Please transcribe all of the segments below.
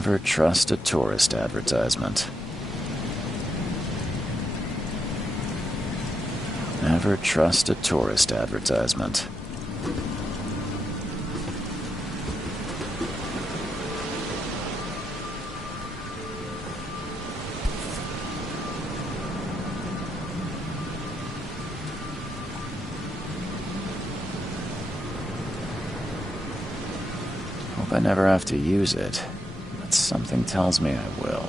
Never trust a tourist advertisement. Never trust a tourist advertisement. Hope I never have to use it, but something tells me I will.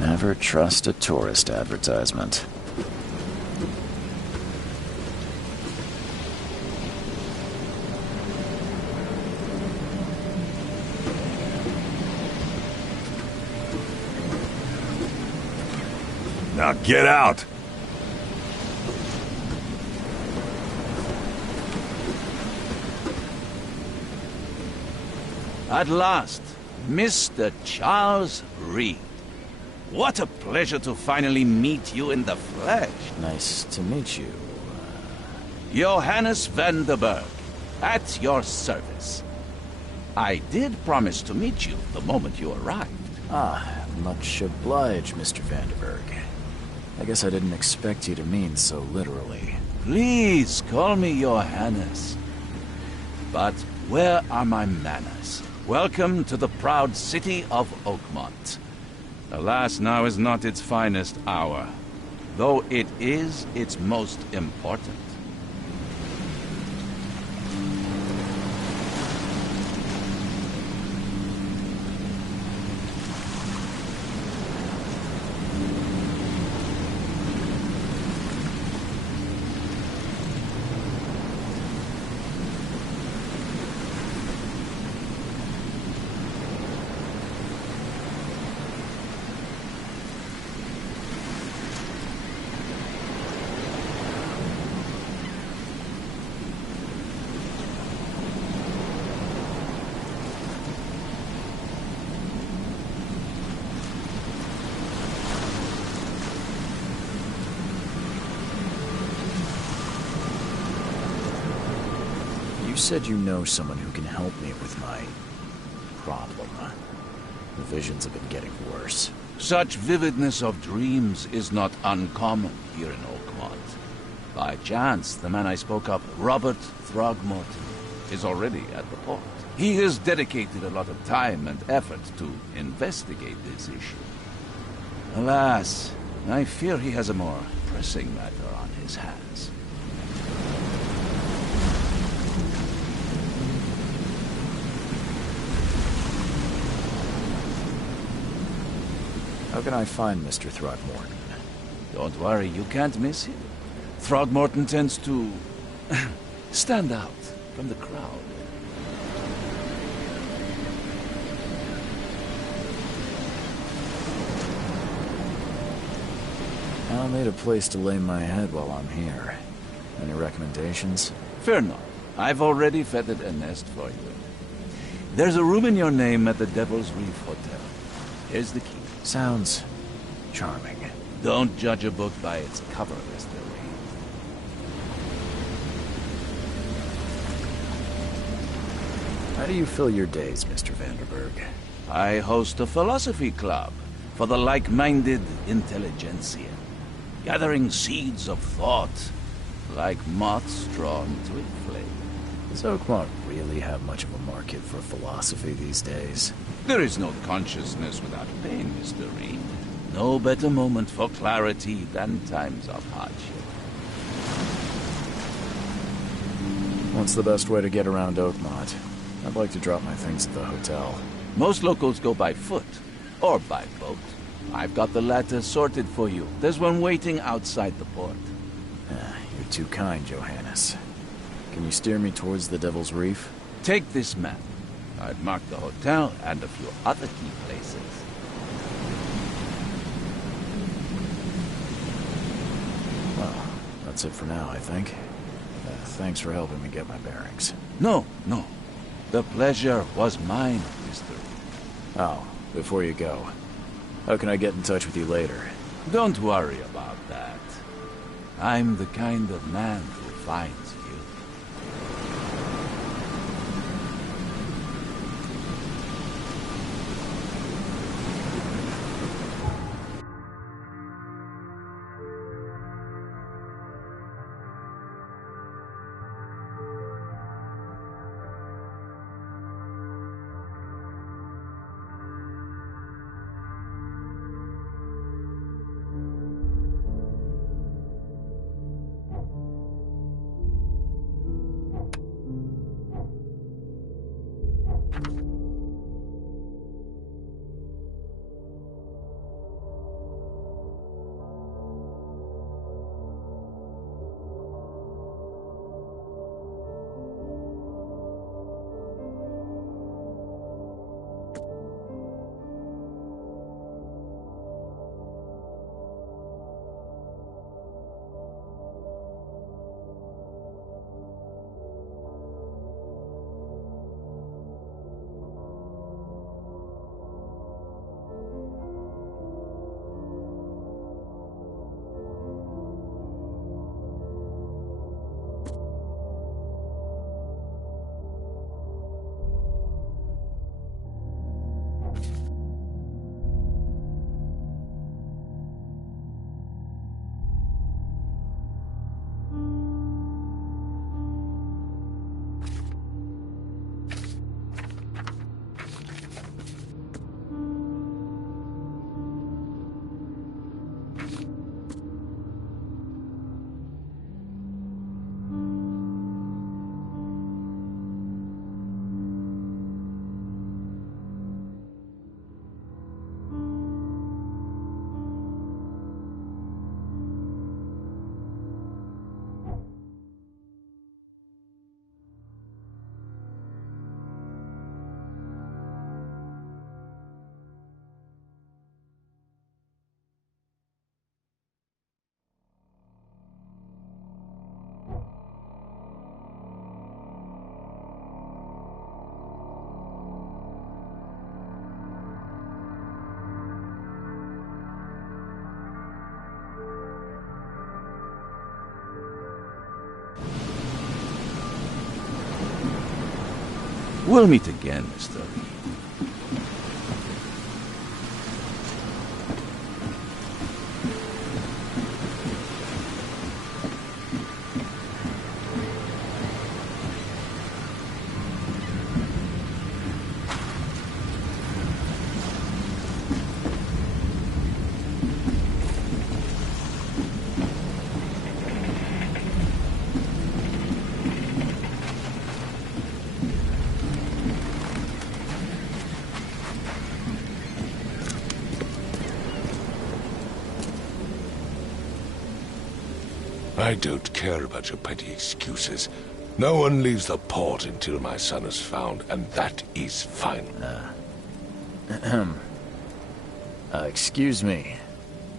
Never trust a tourist advertisement. Now get out! At last, Mr. Charles Reed. What a pleasure to finally meet you in the flesh. Nice to meet you. Johannes van der Berg, at your service. I did promise to meet you the moment you arrived. Ah, much obliged, Mr. Vanderberg. I guess I didn't expect you to mean so literally. Please call me Johannes. But where are my manners? Welcome to the proud city of Oakmont. Alas, now is not its finest hour, though it is its most important. You said you know someone who can help me with my problem. The visions have been getting worse. Such vividness of dreams is not uncommon here in Oakmont. By chance, the man I spoke of, Robert Throgmorton, is already at the port. He has dedicated a lot of time and effort to investigate this issue. Alas, I fear he has a more pressing matter on his hands. How can I find Mr. Throgmorton? Don't worry, you can't miss him. Throgmorton tends to stand out from the crowd. I'll need a place to lay my head while I'm here. Any recommendations? Fear not. I've already feathered a nest for you. There's a room in your name at the Devil's Reef Hotel. Here's the key. Sounds charming. Don't judge a book by its cover, Mr. Reed. How do you fill your days, Mr. Vanderberg? I host a philosophy club for the like-minded intelligentsia, gathering seeds of thought like moths drawn to a flame. Does Oakmont really have much of a market for philosophy these days? There is no consciousness without pain, Mr. Reed. No better moment for clarity than times of hardship. What's the best way to get around Oakmont? I'd like to drop my things at the hotel. Most locals go by foot, or by boat. I've got the latter sorted for you. There's one waiting outside the port. You're too kind, Johannes. Can you steer me towards the Devil's Reef? Take this map. I've marked the hotel and a few other key places. Well, that's it for now, I think. Thanks for helping me get my bearings. No, no. The pleasure was mine, Mr. Oh, before you go, how can I get in touch with you later? Don't worry about that. I'm the kind of man who finds you. We'll meet again, Mr. I don't care about your petty excuses. No one leaves the port until my son is found, and that is final. Excuse me.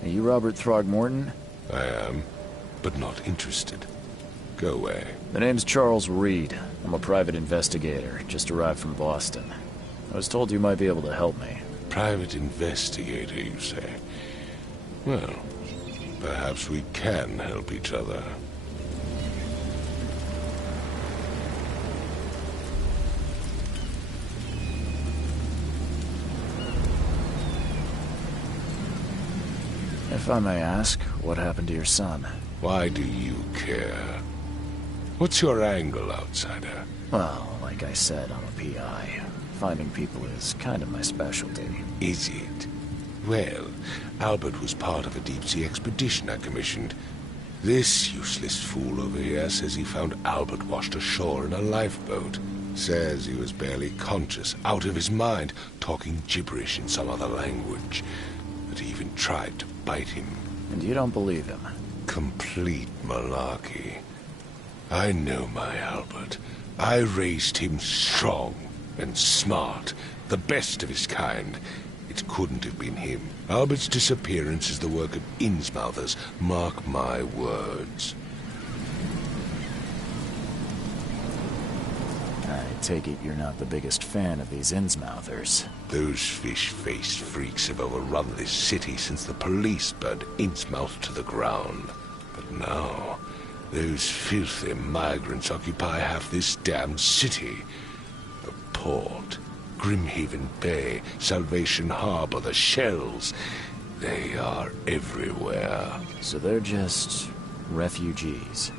Are you Robert Throgmorton? I am, but not interested. Go away. The name's Charles Reed. I'm a private investigator, just arrived from Boston. I was told you might be able to help me. Private investigator, you say? Well, perhaps we can help each other. If I may ask, what happened to your son? Why do you care? What's your angle, outsider? Well, like I said, I'm a PI. Finding people is kind of my specialty. Is it? Well, Albert was part of a deep-sea expedition I commissioned. This useless fool over here says he found Albert washed ashore in a lifeboat. Says he was barely conscious, out of his mind, talking gibberish in some other language. That he even tried to bite him. And you don't believe him? Complete malarkey. I know my Albert. I raised him strong and smart, the best of his kind. It couldn't have been him. Albert's disappearance is the work of Innsmouthers, mark my words. take it you're not the biggest fan of these Innsmouthers. Those fish-faced freaks have overrun this city since the police burned Innsmouth to the ground. But now, those filthy migrants occupy half this damned city. The port, Grimhaven Bay, Salvation Harbor, the shells. They are everywhere. So they're just refugees.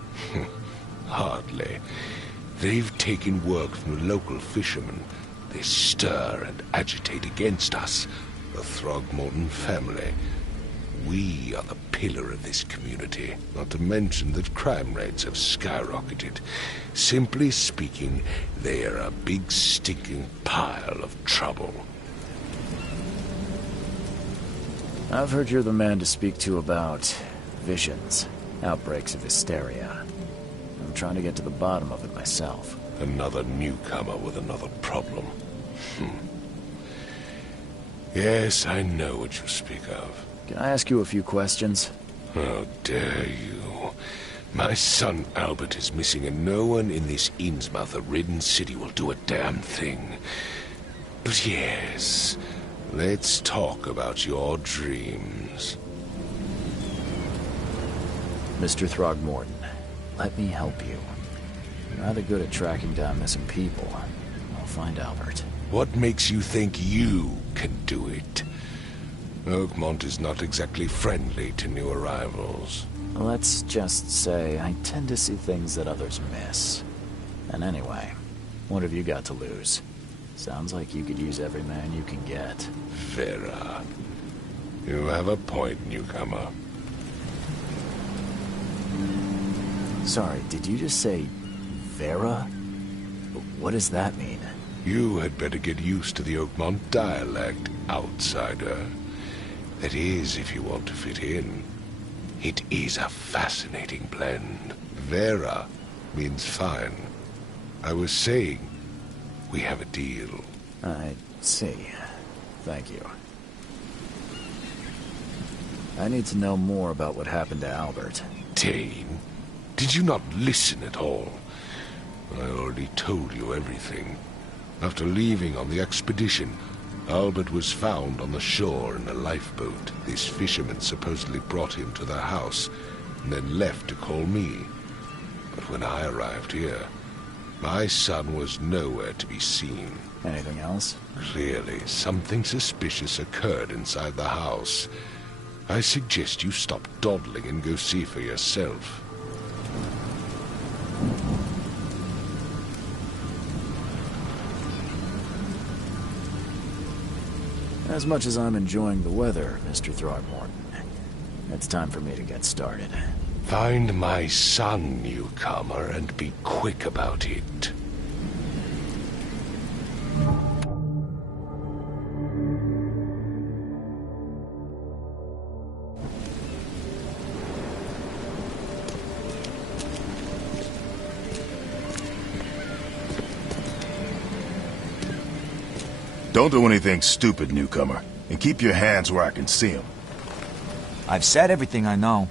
Hardly. They've taken work from the local fishermen. They stir and agitate against us, the Throgmorton family. We are the pillar of this community, not to mention that crime rates have skyrocketed. Simply speaking, they are a big stinking pile of trouble. I've heard you're the man to speak to about visions, outbreaks of hysteria. I'm trying to get to the bottom of it myself. Another newcomer with another problem. Yes, I know what you speak of. Can I ask you a few questions? How dare you? My son Albert is missing, and no one in this Innsmouth-ridden city will do a damn thing. But yes, let's talk about your dreams. Mr. Throgmorton, let me help you. I'm rather good at tracking down missing people. I'll find Albert. What makes you think you can do it? Oakmont is not exactly friendly to new arrivals. Let's just say I tend to see things that others miss. And anyway, what have you got to lose? Sounds like you could use every man you can get. Vera. You have a point, newcomer. Sorry, did you just say Vera? What does that mean? You had better get used to the Oakmont dialect, outsider. That is, if you want to fit in. It is a fascinating blend. Vera means fine. I was saying, we have a deal. I see. Thank you. I need to know more about what happened to Albert. Dane, did you not listen at all? I already told you everything. After leaving on the expedition, Albert was found on the shore in a lifeboat. This fisherman supposedly brought him to their house, and then left to call me. But when I arrived here, my son was nowhere to be seen. Anything else? Clearly, something suspicious occurred inside the house. I suggest you stop dawdling and go see for yourself. As much as I'm enjoying the weather, Mr. Throgmorton, it's time for me to get started. Find my son, newcomer, and be quick about it. Don't do anything stupid, newcomer, and keep your hands where I can see them. I've said everything I know.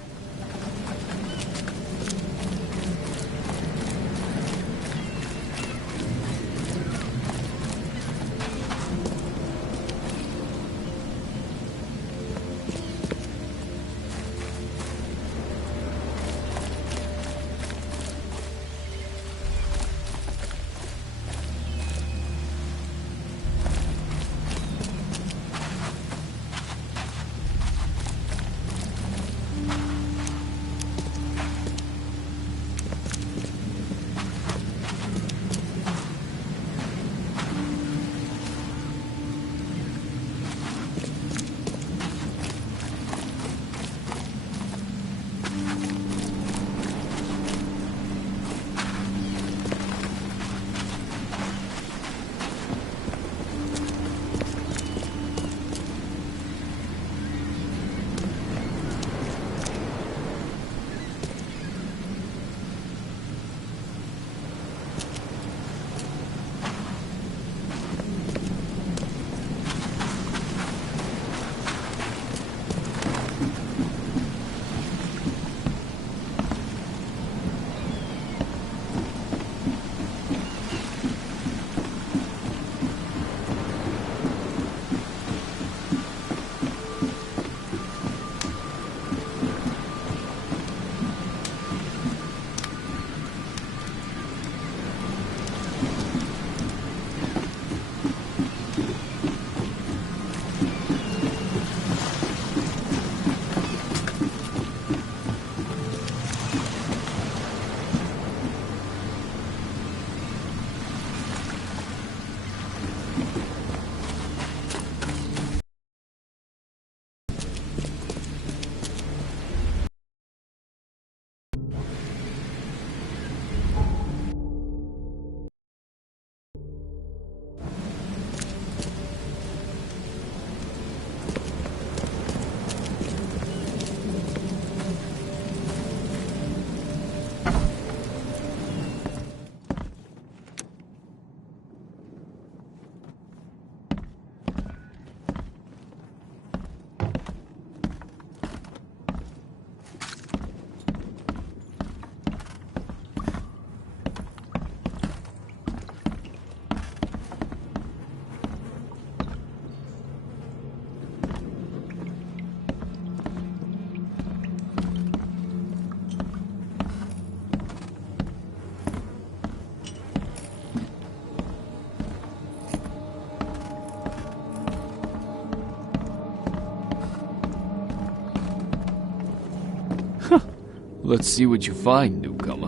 Let's see what you find, newcomer.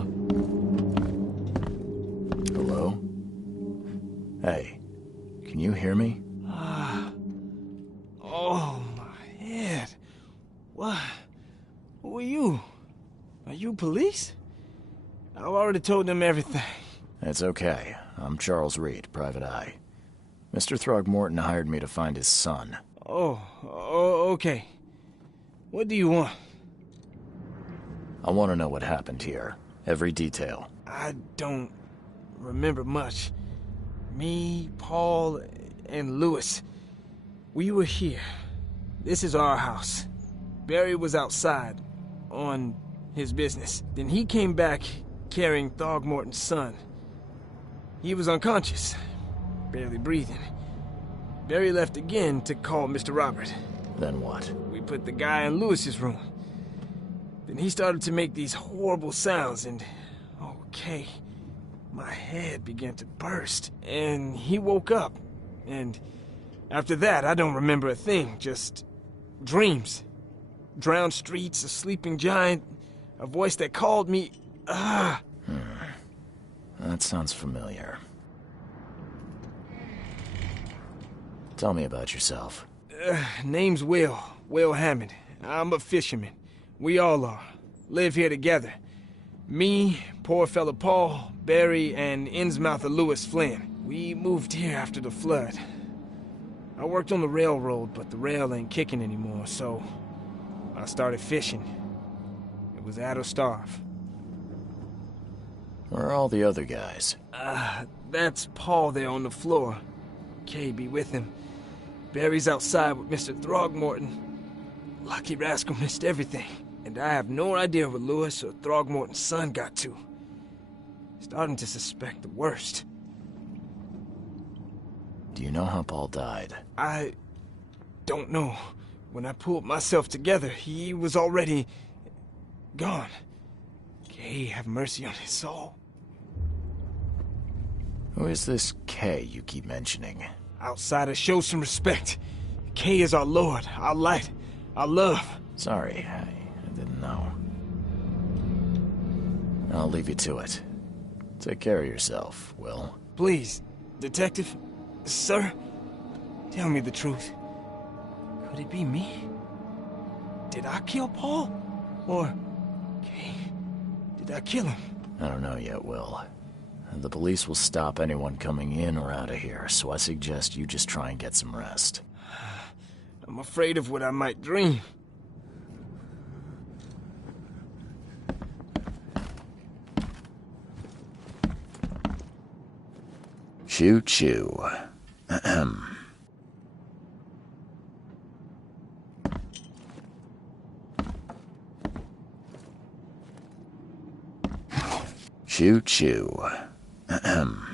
Hello? Hey, can you hear me? Oh, my head. What? Who are you? Are you police? I've already told them everything. It's okay. I'm Charles Reed, Private Eye. Mr. Throgmorton hired me to find his son. Oh, okay. What do you want? I want to know what happened here. Every detail. I don't remember much. Me, Paul, and Lewis. We were here. This is our house. Barry was outside, on his business. Then he came back carrying Throgmorton's son. He was unconscious, barely breathing. Barry left again to call Mr. Robert. Then what? We put the guy in Lewis's room. Then he started to make these horrible sounds and... okay, my head began to burst. And he woke up. And after that, I don't remember a thing, just dreams. Drowned streets, a sleeping giant, a voice that called me... That sounds familiar. Tell me about yourself. Name's Will Hammond. I'm a fisherman. We all are. Live here together. Me, poor fella Paul, Barry, and Innsmouther Lewis Flynn. We moved here after the flood. I worked on the railroad, but the rail ain't kicking anymore, so I started fishing. It was add or starve. Where are all the other guys? That's Paul there on the floor. Kay be with him. Barry's outside with Mr. Throgmorton. Lucky rascal missed everything. And I have no idea what Lewis or Throgmorton's son got to. Starting to suspect the worst. Do you know how Paul died? I don't know. When I pulled myself together, he was already gone. Kay have mercy on his soul. Who is this K you keep mentioning? Outsiders, show some respect. Kay is our lord, our light, our love. Sorry, I didn't know. I'll leave you to it. Take care of yourself, Will. Please, detective, sir, tell me the truth. Could it be me? Did I kill Paul? Or Kay? Did I kill him? I don't know yet, Will. The police will stop anyone coming in or out of here, so I suggest you just try and get some rest. I'm afraid of what I might dream. Choo-choo. Ahem. Choo-choo. Ahem.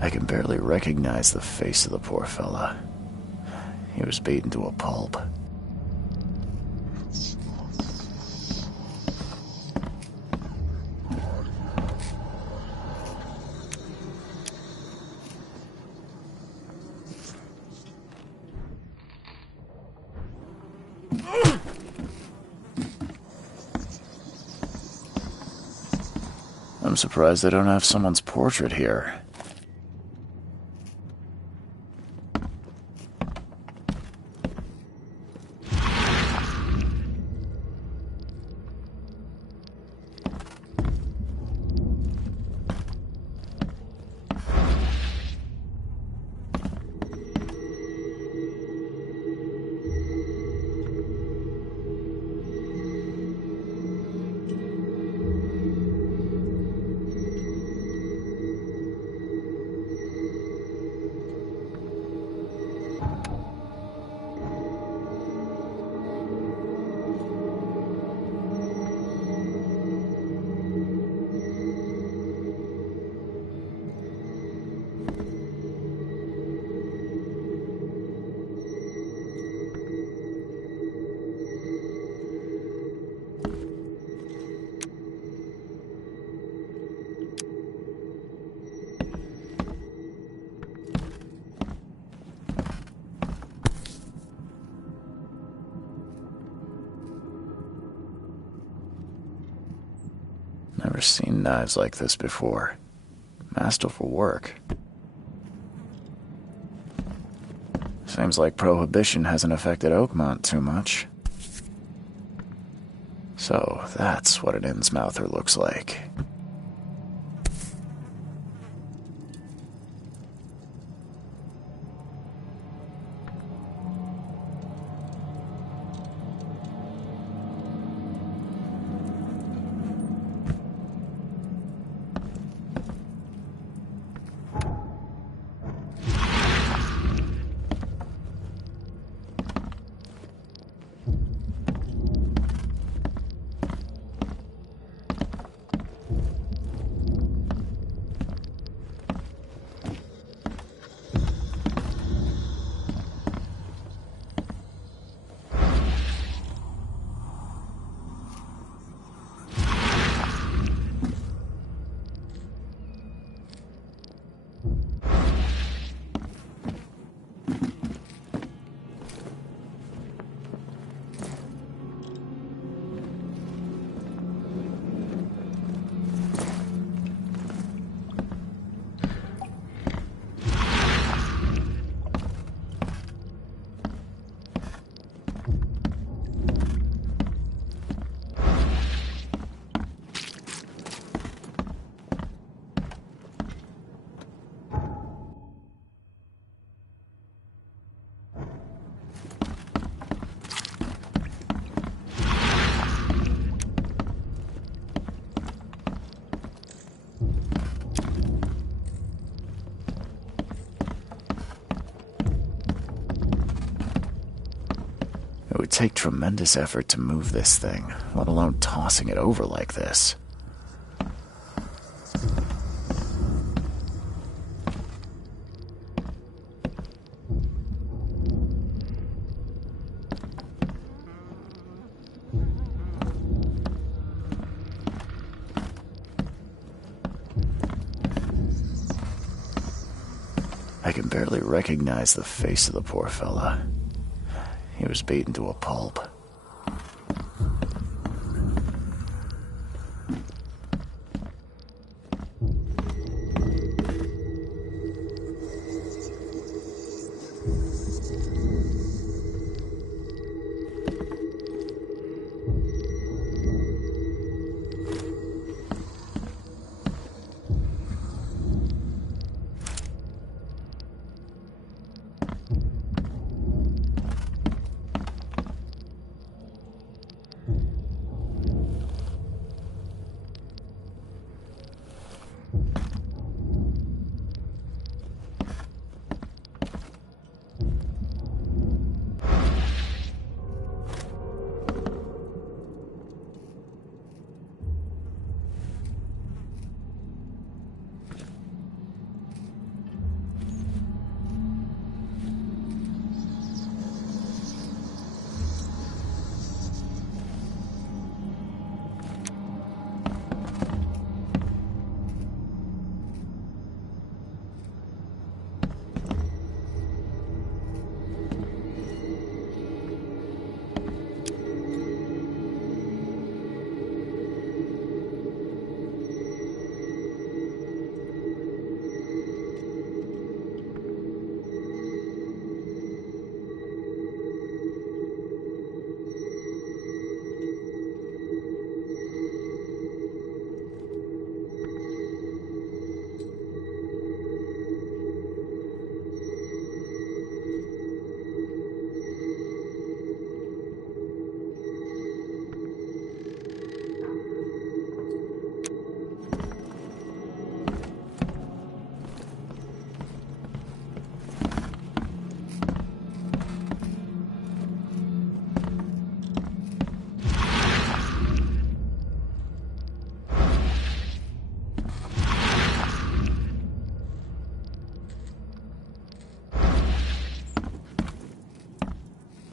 I can barely recognize the face of the poor fella. He was beaten to a pulp. I'm surprised they don't have someone's portrait here. Never seen knives like this before. Masterful work. Seems like Prohibition hasn't affected Oakmont too much. So, that's what an Innsmouther looks like. It would take tremendous effort to move this thing, let alone tossing it over like this. I can barely recognize the face of the poor fella. He was beaten to a pulp.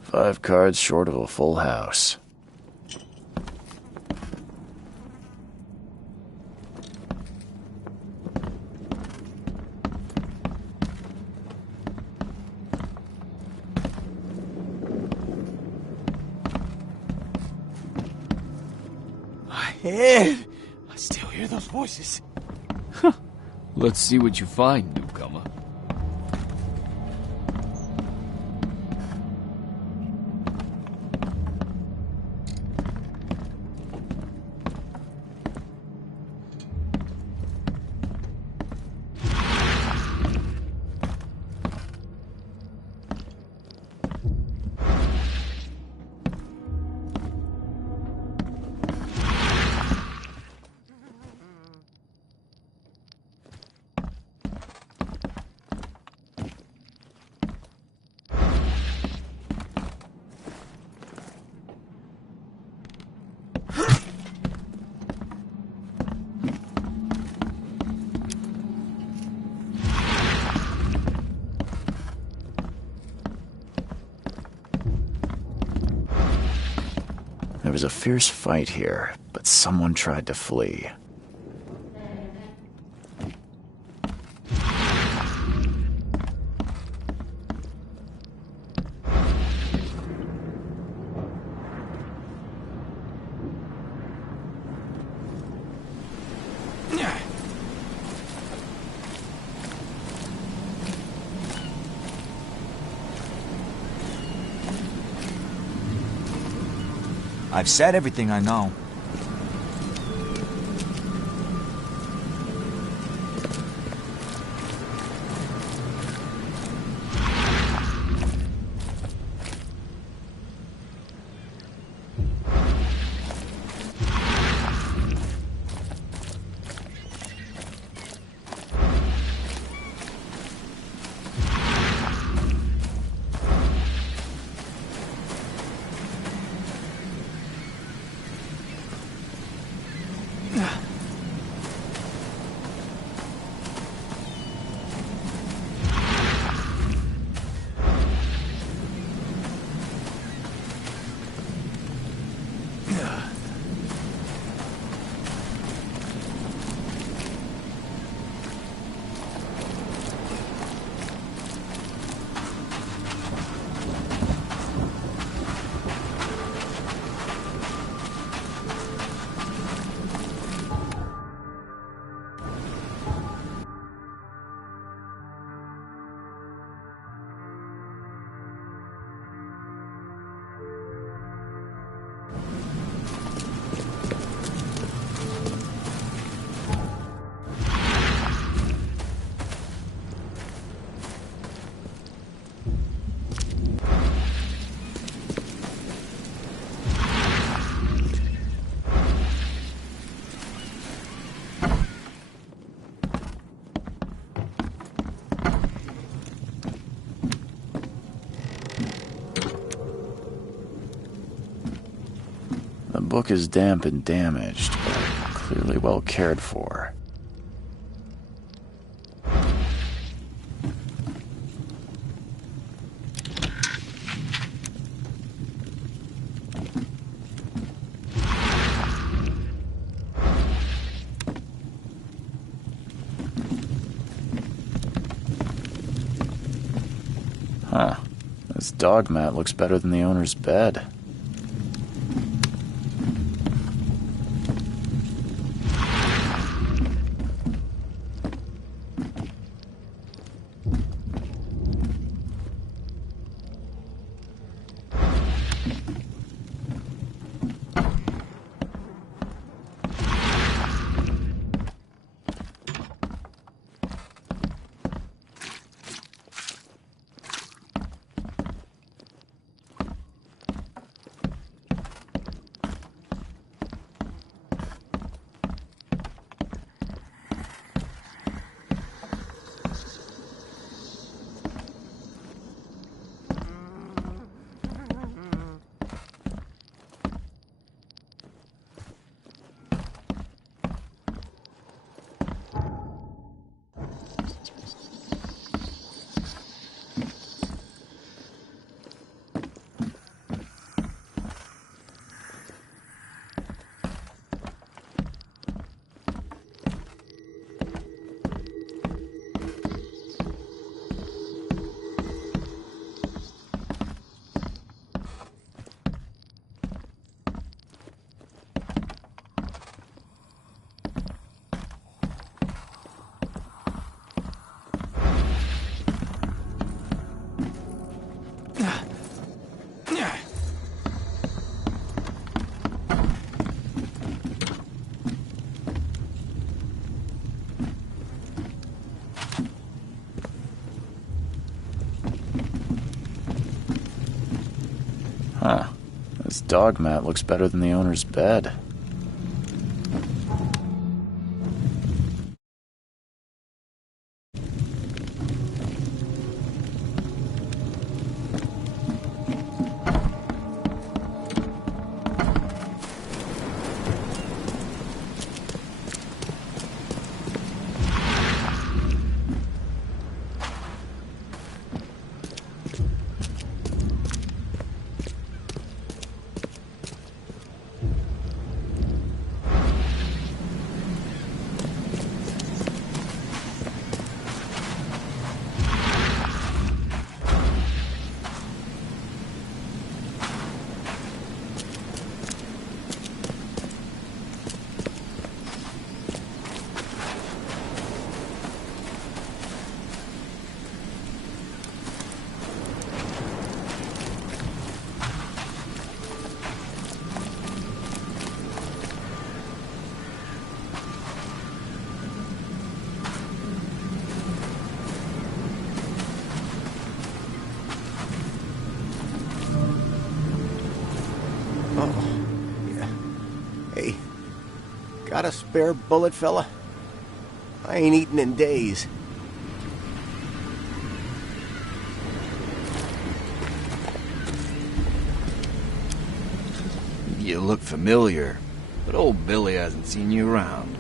Five cards short of a full house. My head! I still hear those voices. Let's see what you find, newcomer. There was a fierce fight here, but someone tried to flee. I've said everything I know. The book is damp and damaged, but clearly well cared for. Huh. This dog mat looks better than the owner's bed. This dog mat looks better than the owner's bed. Hey, got a spare bullet, fella? I ain't eaten in days. You look familiar, but old Billy hasn't seen you around.